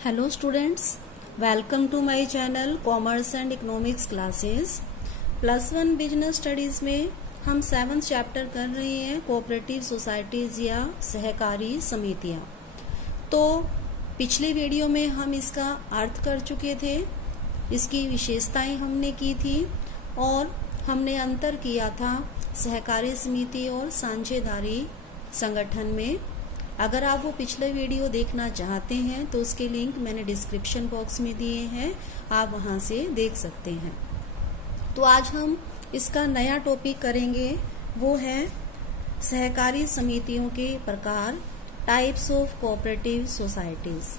Hello students, welcome to my channel commerce and economics classes. +1 business studies में हम 7th chapter कर रहे हैं कोऑपरेटिव सोसाइटीज या सहकारी समितियां। तो पिछले वीडियो में हम इसका अर्थ कर चुके थे, इसकी विशेषताएं हमने की थी और हमने अंतर किया था सहकारी समिति और साझेदारी संगठन में। अगर आप वो पिछले वीडियो देखना चाहते हैं तो उसके लिंक मैंने डिस्क्रिप्शन बॉक्स में दिए हैं, आप वहां से देख सकते हैं। तो आज हम इसका नया टॉपिक करेंगे, वो है सहकारी समितियों के प्रकार, टाइप्स ऑफ कोऑपरेटिव सोसाइटीज।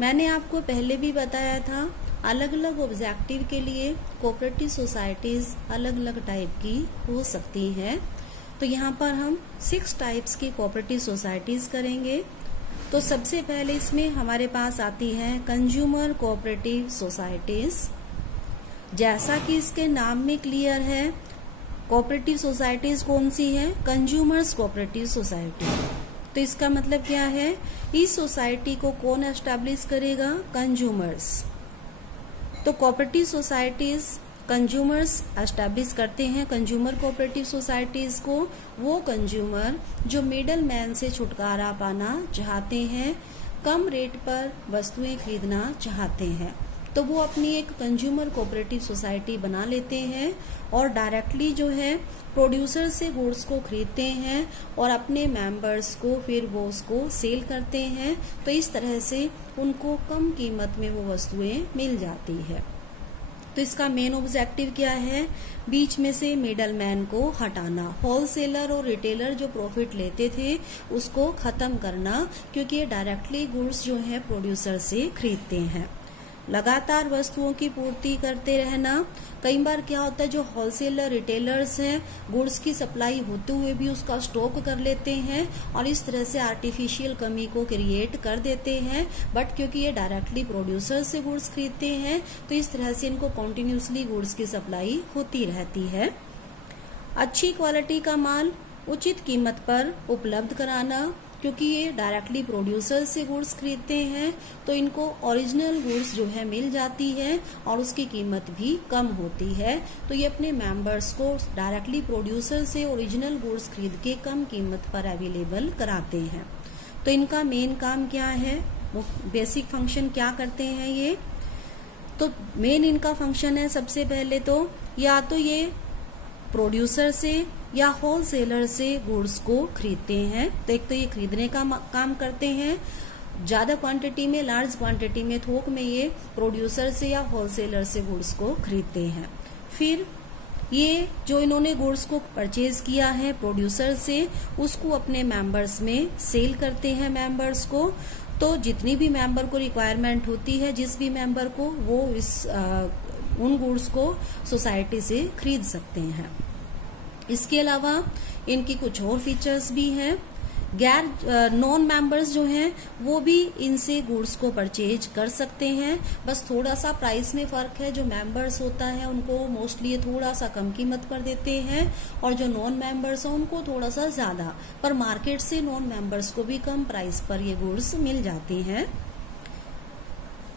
मैंने आपको पहले भी बताया था, अलग अलग ऑब्जेक्टिव के लिए कोऑपरेटिव सोसाइटीज अलग अलग टाइप की हो सकती हैं। तो यहाँ पर हम 6 टाइप्स की कोऑपरेटिव सोसाइटीज करेंगे। तो सबसे पहले इसमें हमारे पास आती है कंज्यूमर कोऑपरेटिव सोसाइटीज। जैसा कि इसके नाम में क्लियर है, कोऑपरेटिव सोसाइटीज कौन सी है? Consumers cooperative society. तो इसका मतलब क्या है? इस सोसाइटी को कौन एस्टैब्लिश करेगा? कंज्यूमर्स। तो कोऑपरेटिव सोसाइटीज कंज्यूमर्स एस्टैब्लिश करते हैं। कंज्यूमर कोऑपरेटिव सोसाइटीज को वो कंज्यूमर जो मिडल मैन से छुटकारा पाना चाहते हैं, कम रेट पर वस्तुएं खरीदना चाहते हैं, तो वो अपनी एक कंज्यूमर कोऑपरेटिव सोसाइटी बना लेते हैं और डायरेक्टली जो है प्रोड्यूसर से गुड्स को खरीदते हैं और अपने मेंबर्स को फिर वो उसको सेल करते हैं। तो इस तरह से उनको कम कीमत में वो वस्तुएं मिल जाती है। तो इसका मेन ऑब्जेक्टिव क्या है? बीच में से मिडल मैन को हटाना, होलसेलर और रिटेलर जो प्रॉफिट लेते थे उसको खत्म करना, क्योंकि ये डायरेक्टली गुड्स जो है प्रोड्यूसर से खरीदते हैं। लगातार वस्तुओं की पूर्ति करते रहना। कई बार क्या होता है, जो होलसेलर रिटेलर्स हैं गुड्स की सप्लाई होते हुए भी उसका स्टॉक कर लेते हैं और इस तरह से आर्टिफिशियल कमी को क्रिएट कर देते हैं। बट क्योंकि ये डायरेक्टली प्रोड्यूसर से गुड्स खरीदते हैं तो इस तरह से इनको कॉन्टिन्यूसली गुड्स की सप्लाई होती रहती है। अच्छी क्वालिटी का माल उचित कीमत पर उपलब्ध कराना, क्योंकि ये डायरेक्टली प्रोड्यूसर से गुड्स खरीदते हैं तो इनको ओरिजिनल गुड्स जो है मिल जाती है और उसकी कीमत भी कम होती है। तो ये अपने मेंबर्स को डायरेक्टली प्रोड्यूसर से ओरिजिनल गुड्स खरीद के कम कीमत पर अवेलेबल कराते हैं। तो इनका मेन काम क्या है? बेसिक फंक्शन क्या करते हैं ये? तो मेन इनका फंक्शन है, सबसे पहले तो या तो ये प्रोड्यूसर से या होलसेलर से गुड्स को खरीदते हैं। तो एक तो ये खरीदने का काम करते हैं, ज्यादा क्वांटिटी में, लार्ज क्वांटिटी में, थोक में ये प्रोड्यूसर से या होलसेलर से गुड्स को खरीदते हैं। फिर ये जो इन्होंने गुड्स को परचेज किया है प्रोड्यूसर से, उसको अपने मेंबर्स में सेल करते हैं मेंबर्स को। तो जितनी भी मेंबर को रिक्वायरमेंट होती है, जिस भी मेंबर को, वो उन गुड्स को सोसाइटी से खरीद सकते हैं। इसके अलावा इनकी कुछ और फीचर्स भी हैं। नॉन मेंबर्स जो हैं वो भी इनसे गुड्स को परचेज कर सकते हैं, बस थोड़ा सा प्राइस में फर्क है। जो मेंबर्स होता है उनको मोस्टली थोड़ा सा कम कीमत पर देते हैं और जो नॉन मेंबर्स हैं उनको थोड़ा सा ज्यादा, पर मार्केट से नॉन मेंबर्स को भी कम प्राइस पर ये गुड्स मिल जाती हैं।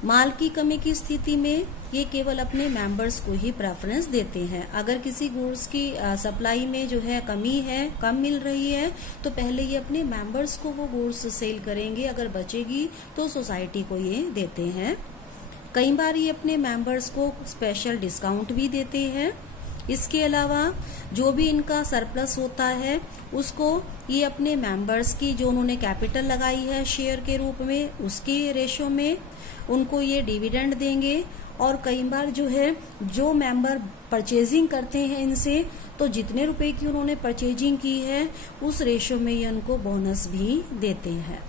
माल की कमी की स्थिति में ये केवल अपने मेंबर्स को ही प्रेफरेंस देते हैं। अगर किसी गुड्स की सप्लाई में जो है कमी है, कम मिल रही है, तो पहले ये अपने मेंबर्स को वो गुड्स सेल करेंगे, अगर बचेगी तो सोसाइटी को ये देते हैं। कई बार ये अपने मेंबर्स को स्पेशल डिस्काउंट भी देते हैं। इसके अलावा जो भी इनका सरप्लस होता है उसको ये अपने मेंबर्स की, जो उन्होंने कैपिटल लगाई है शेयर के रूप में, उसके रेशो में उनको ये डिविडेंड देंगे। और कई बार जो है, जो मेंबर परचेजिंग करते हैं इनसे, तो जितने रुपए की उन्होंने परचेजिंग की है उस रेशो में ये उनको बोनस भी देते हैं।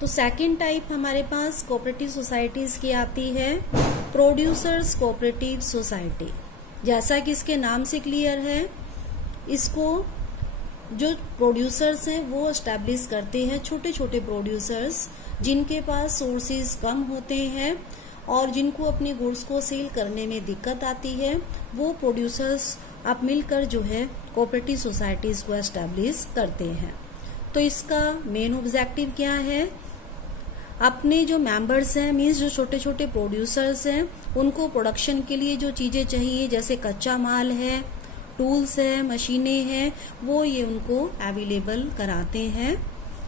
तो सेकंड टाइप हमारे पास कोऑपरेटिव सोसाइटीज की आती है प्रोड्यूसर्स कोऑपरेटिव सोसाइटी। जैसा कि इसके नाम से क्लियर है, इसको जो प्रोड्यूसर्स हैं वो एस्टैब्लिश करते हैं, छोटे छोटे प्रोड्यूसर्स जिनके पास सोर्सेज कम होते हैं और जिनको अपने गुड्स को सेल करने में दिक्कत आती है, वो प्रोड्यूसर्स अब मिलकर जो है कोऑपरेटिव सोसाइटीज को एस्टैब्लिश करते हैं। तो इसका मेन ऑब्जेक्टिव क्या है अपने जो मेंबर्स हैं मीन्स जो छोटे छोटे प्रोड्यूसर्स हैं उनको प्रोडक्शन के लिए जो चीजें चाहिए जैसे कच्चा माल है, टूल्स है, मशीनें हैं, वो ये उनको अवेलेबल कराते हैं।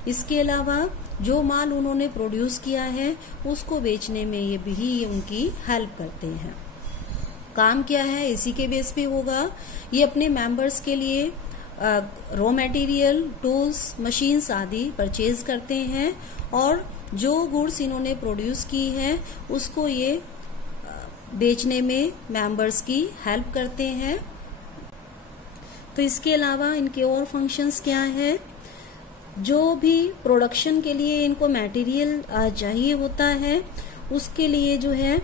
इसके अलावा जो माल उन्होंने प्रोड्यूस किया है उसको बेचने में ये भी उनकी हेल्प करते हैं। काम क्या है इसी के बेस पे होगा। ये अपने मेंबर्स के लिए रॉ मटेरियल, टूल्स, मशीन्स आदि परचेज करते हैं और जो गुड्स इन्होंने प्रोड्यूस की है उसको ये बेचने में मेंबर्स की हेल्प करते हैं। तो इसके अलावा इनके और फंक्शंस क्या है, जो भी प्रोडक्शन के लिए इनको मटेरियल चाहिए होता है उसके लिए जो है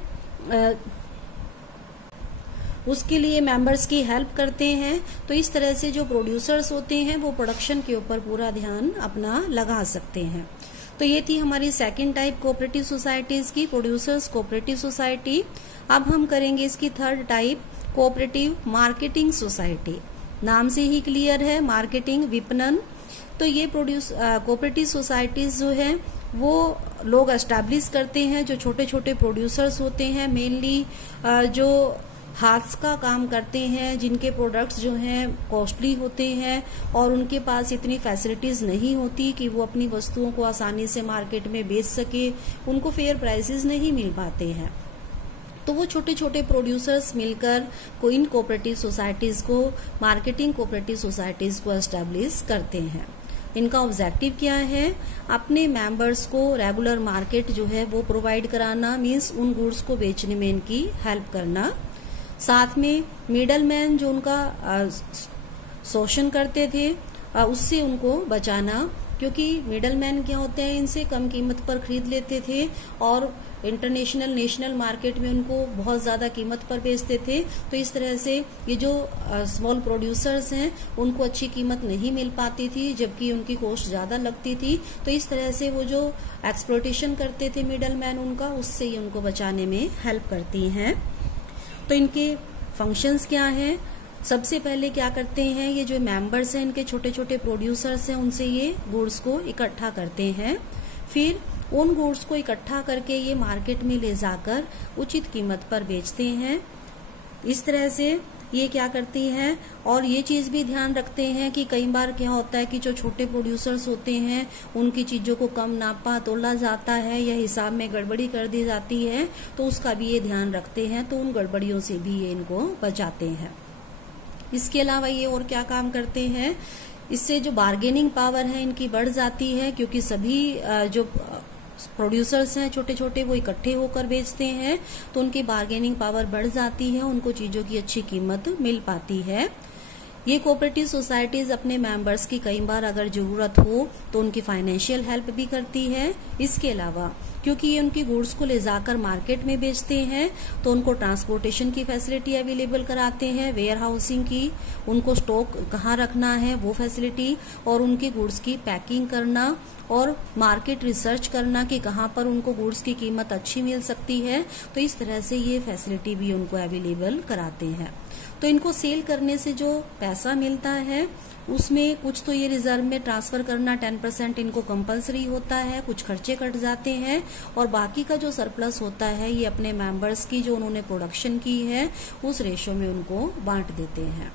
उसके लिए मेंबर्स की हेल्प करते हैं। तो इस तरह से जो प्रोड्यूसर्स होते हैं वो प्रोडक्शन के ऊपर पूरा ध्यान अपना लगा सकते हैं। तो ये थी हमारी सेकंड टाइप कोऑपरेटिव सोसाइटीज की, प्रोड्यूसर्स कोऑपरेटिव सोसाइटी। अब हम करेंगे इसकी third type, cooperative marketing society. नाम से ही क्लियर है, मार्केटिंग, विपणन। तो ये कोऑपरेटिव सोसाइटीज जो है वो लोग एस्टैब्लिश करते हैं जो छोटे छोटे प्रोड्यूसर्स होते हैं, मेनली जो हाथ का काम करते हैं, जिनके प्रोडक्ट्स जो हैं कॉस्टली होते हैं और उनके पास इतनी फैसिलिटीज नहीं होती कि वो अपनी वस्तुओं को आसानी से मार्केट में बेच सके, उनको फेयर प्राइसेस नहीं मिल पाते हैं। तो वो छोटे छोटे प्रोड्यूसर्स मिलकर इन कोऑपरेटिव सोसाइटीज को, मार्केटिंग कोऑपरेटिव सोसाइटीज को एस्टैब्लिश करते हैं। इनका ऑब्जेक्टिव क्या है, अपने मेंबर्स को रेगुलर मार्केट जो है वो प्रोवाइड कराना, मीन्स उन गुड्स को बेचने में इनकी हेल्प करना। साथ में मिडल मैन जो उनका शोषण करते थे उससे उनको बचाना, क्योंकि मिडल मैन क्या होते हैं इनसे कम कीमत पर खरीद लेते थे और इंटरनेशनल, नेशनल मार्केट में उनको बहुत ज्यादा कीमत पर बेचते थे। तो इस तरह से ये जो स्मॉल प्रोड्यूसर्स हैं उनको अच्छी कीमत नहीं मिल पाती थी, जबकि उनकी कॉस्ट ज्यादा लगती थी। तो इस तरह से वो जो एक्सप्लॉयटेशन करते थे मिडल मैन उनका, उससे ये उनको बचाने में हेल्प करती हैं। तो इनके फंक्शंस क्या हैं, सबसे पहले क्या करते हैं, ये जो मेंबर्स हैं इनके छोटे छोटे प्रोड्यूसर्स हैं उनसे ये गुड्स को इकट्ठा करते हैं, फिर उन गुड्स को इकट्ठा करके ये मार्केट में ले जाकर उचित कीमत पर बेचते हैं। इस तरह से ये क्या करती हैं, और ये चीज भी ध्यान रखते हैं कि कई बार क्या होता है कि जो छोटे प्रोड्यूसर्स होते हैं उनकी चीजों को कम नापा तोला जाता है या हिसाब में गड़बड़ी कर दी जाती है, तो उसका भी ये ध्यान रखते हैं। तो उन गड़बड़ियों से भी ये इनको बचाते हैं। इसके अलावा ये और क्या काम करते हैं, इससे जो बार्गेनिंग पावर है इनकी बढ़ जाती है, क्योंकि सभी जो प्रोड्यूसर्स हैं छोटे छोटे वो इकट्ठे होकर बेचते हैं, तो उनकी बार्गेनिंग पावर बढ़ जाती है, उनको चीजों की अच्छी कीमत मिल पाती है। ये कोऑपरेटिव सोसाइटीज अपने मेंबर्स की कई बार अगर जरूरत हो तो उनकी फाइनेंशियल हेल्प भी करती है। इसके अलावा क्योंकि ये उनकी गुड्स को ले जाकर मार्केट में बेचते हैं तो उनको ट्रांसपोर्टेशन की फैसिलिटी अवेलेबल कराते हैं, वेयर हाउसिंग की, उनको स्टॉक कहाँ रखना है वो फैसिलिटी, और उनकी गुड्स की पैकिंग करना और मार्केट रिसर्च करना कि कहाँ पर उनको गुड्स की कीमत अच्छी मिल सकती है। तो इस तरह से ये फैसिलिटी भी उनको अवेलेबल कराते हैं। तो इनको सेल करने से जो पैसा मिलता है उसमें कुछ तो ये रिजर्व में ट्रांसफर करना 10% इनको कंपलसरी होता है, कुछ खर्चे कट जाते हैं, और बाकी का जो सरप्लस होता है ये अपने मेंबर्स की जो उन्होंने प्रोडक्शन की है उस रेशो में उनको बांट देते हैं।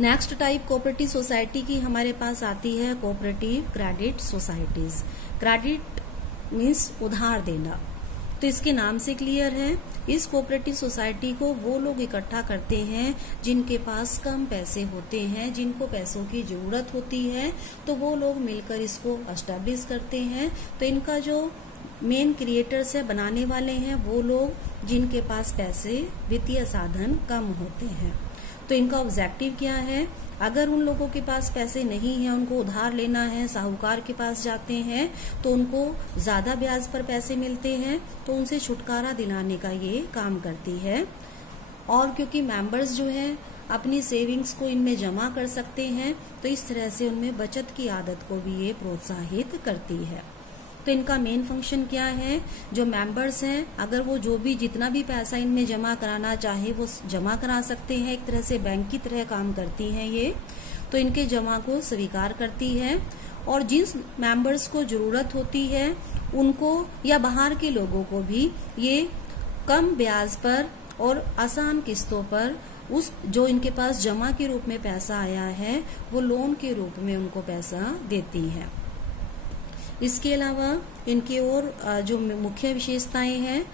नेक्स्ट टाइप कोऑपरेटिव सोसाइटी की हमारे पास आती है cooperative credit societies. Credit means उधार देना, तो इसके नाम से क्लियर है। इस कोऑपरेटिव सोसाइटी को वो लोग इकट्ठा करते हैं जिनके पास कम पैसे होते हैं, जिनको पैसों की जरूरत होती है, तो वो लोग मिलकर इसको एस्टैब्लिश करते हैं। तो इनका जो मेन क्रिएटर्स है, बनाने वाले हैं, वो लोग जिनके पास पैसे, वित्तीय साधन कम होते हैं। तो इनका ऑब्जेक्टिव क्या है, अगर उन लोगों के पास पैसे नहीं है, उनको उधार लेना है, साहूकार के पास जाते हैं तो उनको ज्यादा ब्याज पर पैसे मिलते हैं, तो उनसे छुटकारा दिलाने का ये काम करती है। और क्योंकि मेंबर्स जो हैं अपनी सेविंग्स को इनमें जमा कर सकते हैं, तो इस तरह से उनमें बचत की आदत को भी ये प्रोत्साहित करती है। तो इनका मेन फंक्शन क्या है, जो मेंबर्स हैं अगर वो जो भी जितना भी पैसा इनमें जमा कराना चाहे वो जमा करा सकते हैं, एक तरह से बैंक की तरह काम करती हैं ये। तो इनके जमा को स्वीकार करती है और जिस मेंबर्स को जरूरत होती है उनको या बाहर के लोगों को भी ये कम ब्याज पर और आसान किस्तों पर उस जो इनके पास जमा के रूप में पैसा आया है वो लोन के रूप में उनको पैसा देती है। इसके अलावा इनकी और जो मुख्य विशेषताएं हैं,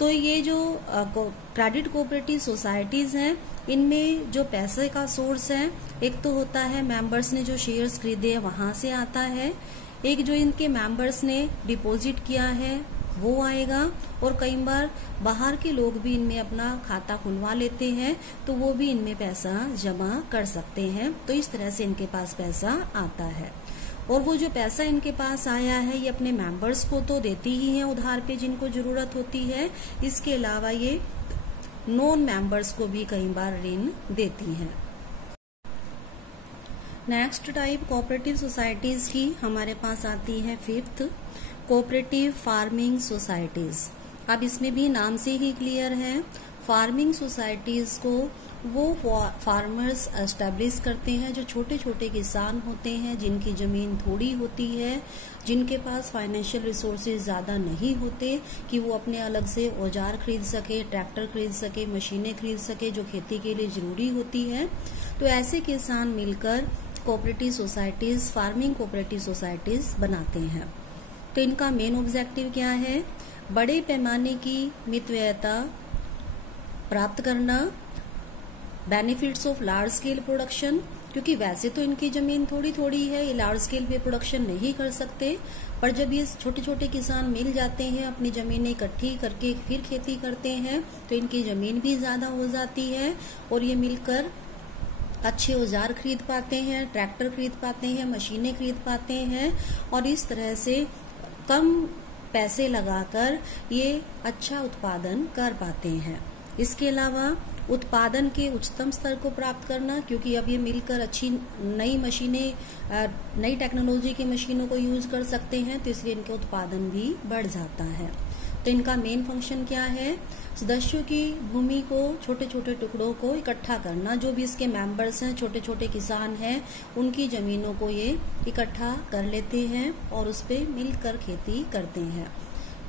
तो ये जो क्रेडिट कोऑपरेटिव सोसाइटीज हैं, इनमें जो पैसे का सोर्स है, एक तो होता है मेंबर्स ने जो शेयर्स खरीदे हैं वहां से आता है, एक जो इनके मेंबर्स ने डिपॉजिट किया है वो आएगा, और कई बार बाहर के लोग भी इनमें अपना खाता खुलवा लेते हैं तो वो भी इनमें पैसा जमा कर सकते हैं। तो इस तरह से इनके पास पैसा आता है, और वो जो पैसा इनके पास आया है ये अपने मेंबर्स को तो देती ही है उधार पे जिनको जरूरत होती है, इसके अलावा ये नॉन मेंबर्स को भी कई बार ऋण देती हैं। नेक्स्ट टाइप कोऑपरेटिव सोसाइटीज की हमारे पास आती है फिफ्थ, कोऑपरेटिव फार्मिंग सोसाइटीज। अब इसमें भी नाम से ही क्लियर है, फार्मिंग सोसाइटीज को वो फार्मर्स एस्टेब्लिश करते हैं जो छोटे छोटे किसान होते हैं, जिनकी जमीन थोड़ी होती है, जिनके पास फाइनेंशियल रिसोर्सेज ज्यादा नहीं होते कि वो अपने अलग से औजार खरीद सके, ट्रैक्टर खरीद सके, मशीनें खरीद सके जो खेती के लिए जरूरी होती है। तो ऐसे किसान मिलकर cooperative societies, farming cooperative societies बनाते हैं। तो इनका मेन ऑब्जेक्टिव क्या है? बड़े पैमाने की मितव्ययता प्राप्त करना, benefits of large scale production, क्योंकि वैसे तो इनकी जमीन थोड़ी थोड़ी है, ये लार्ज स्केल पे प्रोडक्शन नहीं कर सकते, पर जब ये छोटे छोटे किसान मिल जाते हैं, अपनी जमीनें इकट्ठी करके फिर खेती करते हैं, तो इनकी जमीन भी ज्यादा हो जाती है और ये मिलकर अच्छे औजार खरीद पाते हैं, ट्रैक्टर खरीद पाते हैं, मशीनें खरीद पाते हैं, और इस तरह से कम पैसे लगाकर ये अच्छा उत्पादन कर पाते हैं। इसके अलावा उत्पादन के उच्चतम स्तर को प्राप्त करना, क्योंकि अब ये मिलकर अच्छी नई मशीनें, नई टेक्नोलॉजी की मशीनों को यूज कर सकते हैं, तो इसलिए इनका उत्पादन भी बढ़ जाता है। तो इनका मेन फंक्शन क्या है? सदस्यों की भूमि को, छोटे छोटे टुकड़ों को इकट्ठा करना, जो भी इसके मेंबर्स हैं, छोटे छोटे किसान हैं, उनकी जमीनों को ये इकट्ठा कर लेते हैं और उस पे मिलकर खेती करते हैं।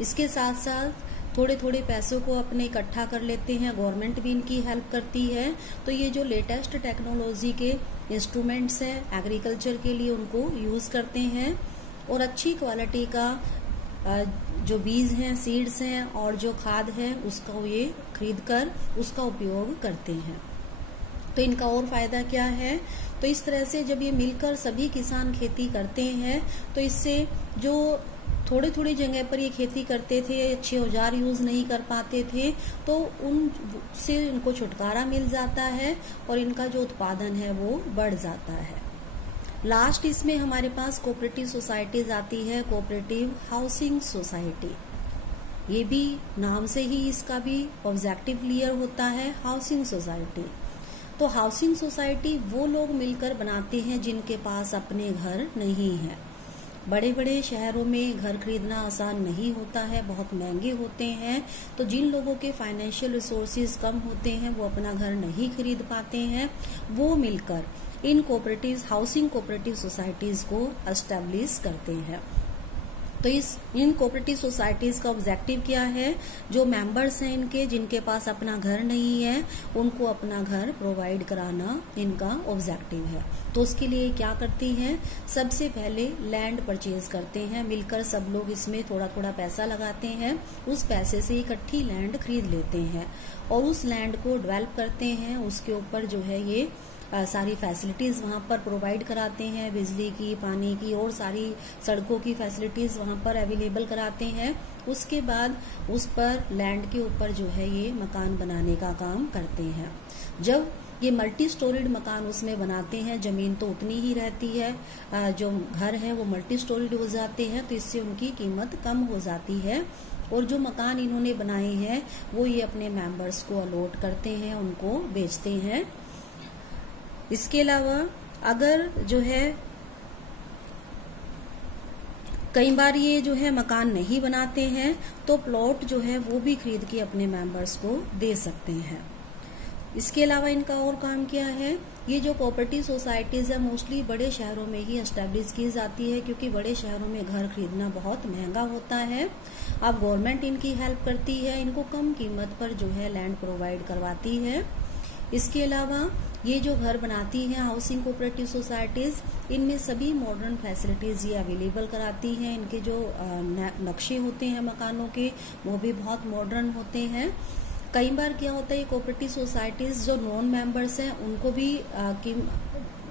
इसके साथ साथ थोड़े थोड़े पैसों को अपने इकट्ठा कर लेते हैं, गवर्नमेंट भी इनकी हेल्प करती है। तो ये जो लेटेस्ट टेक्नोलॉजी के इंस्ट्रूमेंट्स हैं एग्रीकल्चर के लिए, उनको यूज करते हैं, और अच्छी क्वालिटी का जो बीज हैं, सीड्स हैं और जो खाद है उसको ये खरीद कर उसका उपयोग करते हैं। तो इनका और फायदा क्या है? तो इस तरह से जब ये मिलकर सभी किसान खेती करते हैं, तो इससे जो थोड़ी थोड़ी जगह पर ये खेती करते थे, अच्छे औजार यूज नहीं कर पाते थे, तो उनसे इनको छुटकारा मिल जाता है और इनका जो उत्पादन है वो बढ़ जाता है। लास्ट इसमें हमारे पास कोऑपरेटिव सोसाइटीज आती है, कोऑपरेटिव हाउसिंग सोसाइटी। ये भी नाम से ही इसका भी ऑब्जेक्टिव क्लियर होता है, हाउसिंग सोसाइटी। तो हाउसिंग सोसाइटी वो लोग मिलकर बनाते हैं जिनके पास अपने घर नहीं है। बड़े बड़े शहरों में घर खरीदना आसान नहीं होता है, बहुत महंगे होते हैं, तो जिन लोगों के फाइनेंशियल रिसोर्सेज कम होते हैं, वो अपना घर नहीं खरीद पाते हैं, वो मिलकर इन कोऑपरेटिव हाउसिंग कोऑपरेटिव सोसाइटीज को एस्टेब्लिश करते हैं। तो इन कोऑपरेटिव सोसाइटीज का ऑब्जेक्टिव क्या है? जो मेंबर्स हैं इनके, जिनके पास अपना घर नहीं है, उनको अपना घर प्रोवाइड कराना इनका ऑब्जेक्टिव है। तो उसके लिए क्या करती हैं? सबसे पहले लैंड परचेज करते हैं, मिलकर सब लोग इसमें थोड़ा थोड़ा पैसा लगाते हैं, उस पैसे से इकट्ठी लैंड खरीद लेते हैं और उस लैंड को डेवलप करते हैं। उसके ऊपर जो है ये सारी फैसिलिटीज वहां पर प्रोवाइड कराते हैं, बिजली की, पानी की और सारी सड़कों की फैसिलिटीज वहां पर अवेलेबल कराते हैं। उसके बाद उस पर लैंड के ऊपर जो है ये मकान बनाने का काम करते हैं। जब ये मल्टी स्टोरीड मकान उसमें बनाते हैं, जमीन तो उतनी ही रहती है, जो घर है वो मल्टी स्टोरीड हो जाते हैं, तो इससे उनकी कीमत कम हो जाती है। और जो मकान इन्होंने बनाए हैं वो ये अपने मेंबर्स को अलॉट करते हैं, उनको बेचते हैं। इसके अलावा अगर जो है कई बार ये जो है मकान नहीं बनाते हैं, तो प्लॉट जो है वो भी खरीद के अपने मेंबर्स को दे सकते हैं। इसके अलावा इनका और काम क्या है? ये जो कोऑपरेटिव सोसाइटीज है मोस्टली बड़े शहरों में ही एस्टेब्लिश की जाती है, क्योंकि बड़े शहरों में घर खरीदना बहुत महंगा होता है। अब गवर्नमेंट इनकी हेल्प करती है, इनको कम कीमत पर जो है लैंड प्रोवाइड करवाती है। इसके अलावा ये जो घर बनाती हैं हाउसिंग कोऑपरेटिव सोसाइटीज, इनमें सभी मॉडर्न फैसिलिटीज ये अवेलेबल कराती हैं। इनके जो नक्शे होते हैं मकानों के वो भी बहुत मॉडर्न होते हैं। कई बार क्या होता है ये कोऑपरेटिव सोसाइटीज जो नॉन मेंबर्स हैं उनको भी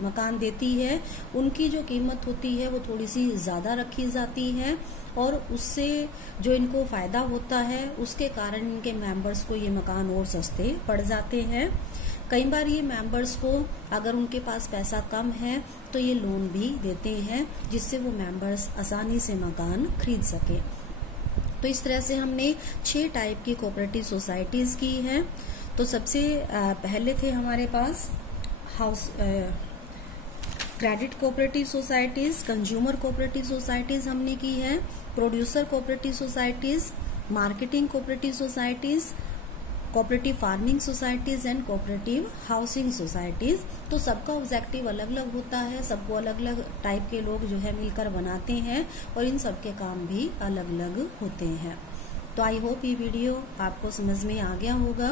मकान देती है, उनकी जो कीमत होती है वो थोड़ी सी ज्यादा रखी जाती है और उससे जो इनको फायदा होता है उसके कारण इनके मेंबर्स को ये मकान और सस्ते पड़ जाते हैं। कई बार ये मेंबर्स को अगर उनके पास पैसा कम है तो ये लोन भी देते हैं, जिससे वो मेंबर्स आसानी से मकान खरीद सके। तो इस तरह से हमने 6 टाइप की कोऑपरेटिव सोसाइटीज की है। तो सबसे पहले थे हमारे पास credit cooperative societies, consumer cooperative societies हमने की है, producer cooperative societies, marketing cooperative societies, cooperative farming societies and cooperative housing societies. तो सबका ऑब्जेक्टिव अलग अलग होता है, सबको अलग अलग टाइप के लोग जो है मिलकर बनाते हैं और इन सबके काम भी अलग अलग होते हैं। तो आई होप ये वीडियो आपको समझ में आ गया होगा।